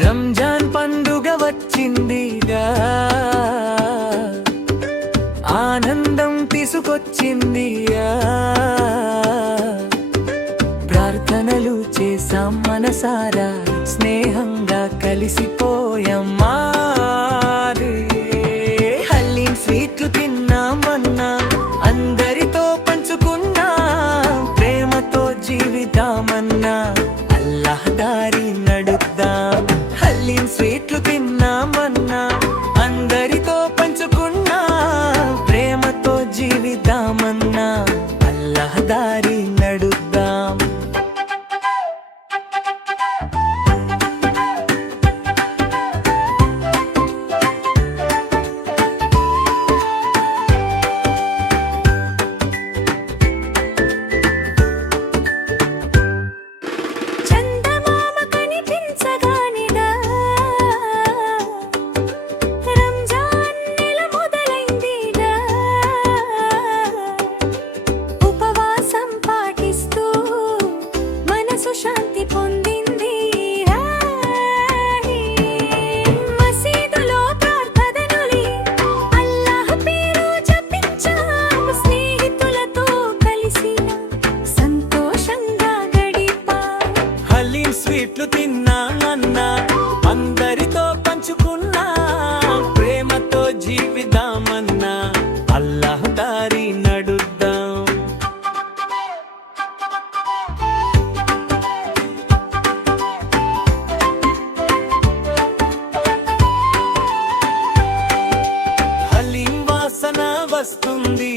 రంజాన్ పండుగ వచ్చిందిగా, ఆనందం తీసుకొచ్చిందిగా. ప్రార్థనలు చేసాం మనసారా, స్నేహంగా కలిసిపోయామా. హలీం స్వీట్లు తిన్నామన్నా, అందరితో పంచుకున్నాం. ప్రేమతో జీవితామన్నా, అల్లాహ్ దారి నడుద్దాం. హలీం స్వీట్లు తిన్నామన్నా, అందరితో పంచుకున్నాం. ప్రేమతో జీవితామన్నా, అల్లాహ్ దారి నడుద్దాం. శాంతి పొందింది. అల్లాహ్ పేరు జపించాం. స్నేహితులతో కలిసి సంతోషంగా గడిపాం. హలీం స్వీట్లు తిన్నామన్నా, అందరితో పంచుకున్నా. ప్రేమతో జీవితామన్నా, అల్లాహ్ దారి నడుద్దాం. వస్తుంది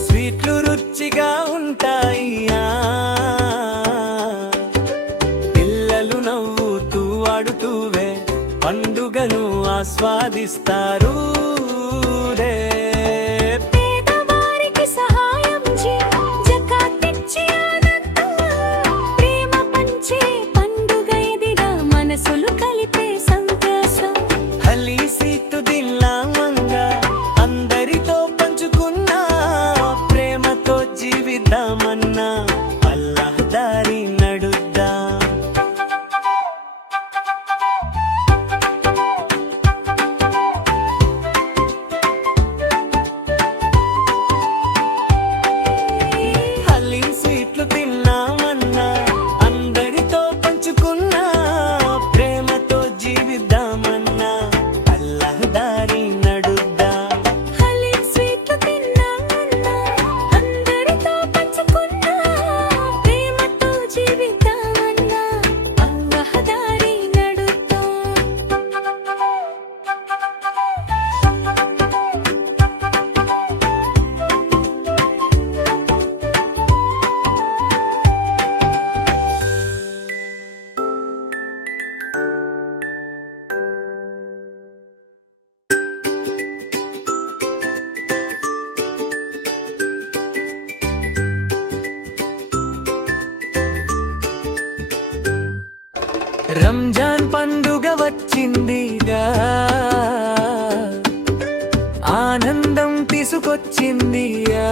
స్వీట్లు రుచిగా ఉంటాయి. పిల్లలు నవ్వుతూ ఆడుతూవే పండుగను ఆస్వాదిస్తారు. పేదవారికి సహాయం జకాత్ ఇచ్చి ఆనందంగా ప్రేమ పంచే పండుగ ఇదిగా, మనసులు కలిపే సంతోషం. హలీ సీటు దిల్లామంగా, అందరితో పంచుకున్నా. ప్రేమతో జీవితామన్నా, అల్లాహ్ దారి నడుద్దాం. హలీం స్వీట్లు తిన్నామన్నా, అందరితో పంచుకున్నా. ప్రేమతో జీవితామన్నా, అల్లాహ్ దారి నడుద్దాం. హలీం స్వీట్లు తిన్నామన్నా, అందరితో పంచుకున్నా. ప్రేమతో జీవితామన్నా, అల్లాహ్ దారి నడుద్దాం. రంజాన్ పండుగ వచ్చిందిగా, ఆనందం తీసుకొచ్చిందిగా.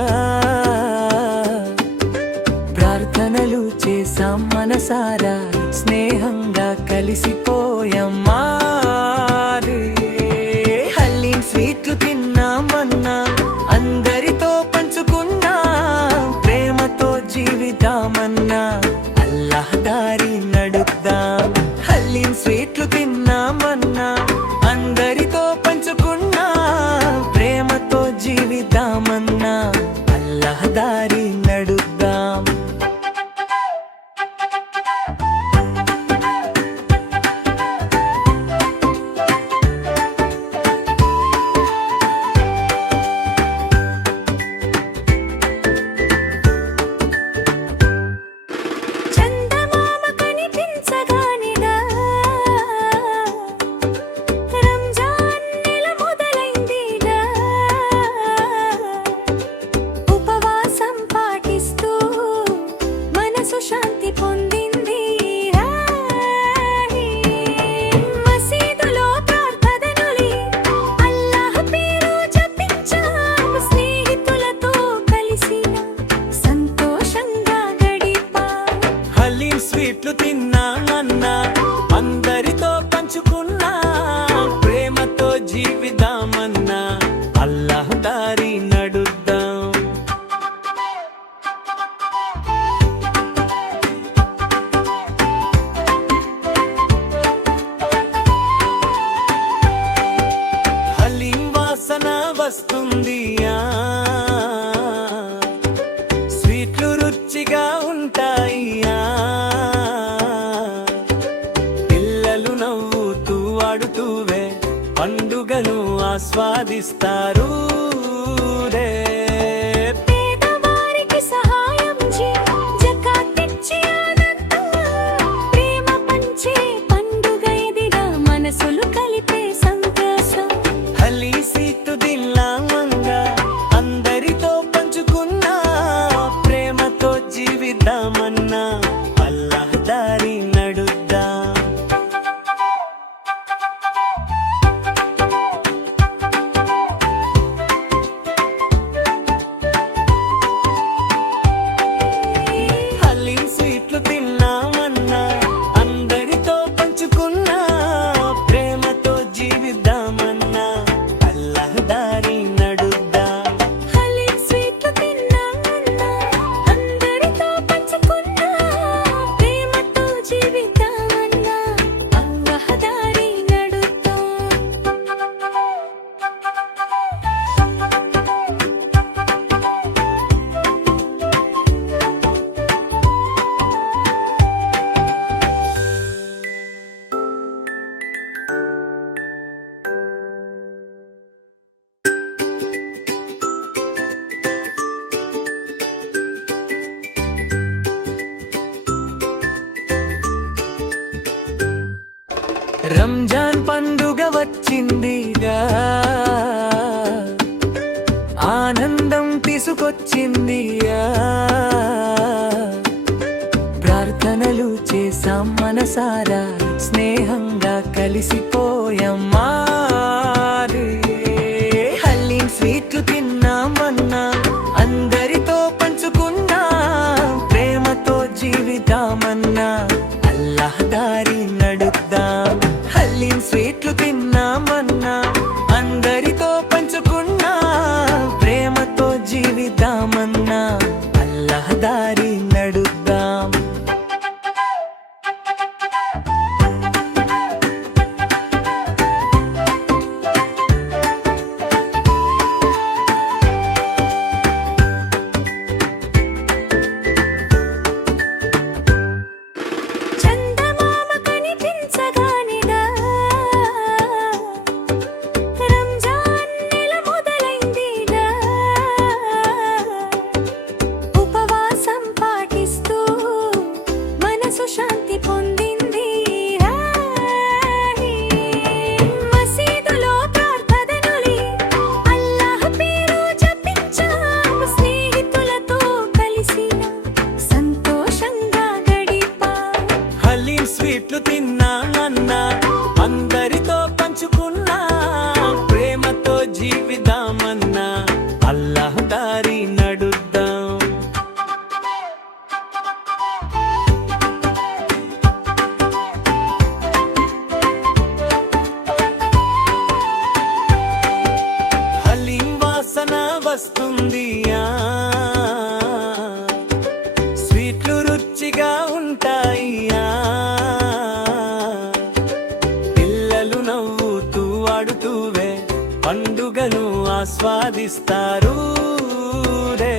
ప్రార్థనలు చేసాం మనసారా, స్నేహంగా కలిసిపోయామా. హలీం స్వీట్లు తిన్నామన్నా, అందరితో పంచుకున్నాం. ప్రేమతో జీవితామన్నా, అల్లాహ్ దారి నడుద్దాం. హలీం స్వీట్లు తిన్నామన్నా, అందరితో పంచుకున్నా. ప్రేమతో జీవితామన్నా, అల్లాహ్ దారి నడుద్దాం. పండుగను ఆస్వాదిస్తారు రే. పేదవారికి సహాయం జకాతిచ్చి ఆనందం ప్రేమ పంచే పండుగ ఇదిగా మనసులు కలిపే సంతోషం. హలీ స్వీట్ తిన్నామన్నా అందరితో పంచుకున్నా ప్రేమతో జీవిద్దామన్నా అల్లాహ్ దారి నడుద్దాం. హలీం స్వీట్లు తిన్నామన్నా అందరితో పంచుకున్నా ప్రేమతో జీవిద్దామన్నా అల్లాహ్ దారి నడుద్దాం. హలీం స్వీట్లు తిన్నామన్నా అందరితో పంచుకున్నా ప్రేమతో జీవితామన్నా అల్లాహ్ దారి నడుద్దాం. రంజాన్ పండుగ వచ్చిందిగా ఆనందం తీసుకొచ్చిందిగా. ప్రార్థనలు చేసాం మనసారా స్నేహంగా కలిసిపోయమ్మా రే. హలీం స్వీట్లు తిన్నామన్నా అందరితో పంచుకున్నా ప్రేమతో జీవితామన్నా అల్లాహ్ దారి నడుద్దాం. హలీం స్వీట్లు తిన్నామన్నా అందరితో పంచుకున్నా ప్రేమతో జీవితామన్నా అల్లాహ్ దారి నడుద్దాం. చందమామ కనిపించగానిదా రంజాన్ నెల మొదలైందిగా. ఉపవాసం పాటిస్తూ మనసు శాంతి పొందింది. మసీదులో ప్రార్థనలు అల్లాహ్ పేరు జపించాం. స్నేహితులతో కలిసిన సంతోషంగా గడిపాం. హలీం స్వీట్లు తిన్నామన్నా అందరితో పంచుకున్నా ప్రేమతో జీవిదామన్నా అల్లాహ్ దారి నడుద్దాం. హలీం వాసన వస్తుంది స్వీట్లు రుచిగా ఉంటాయియా. పిల్లలు నవ్వుతూ ఆడుతూవే పండుగను ఆస్వాదిస్తారు రే.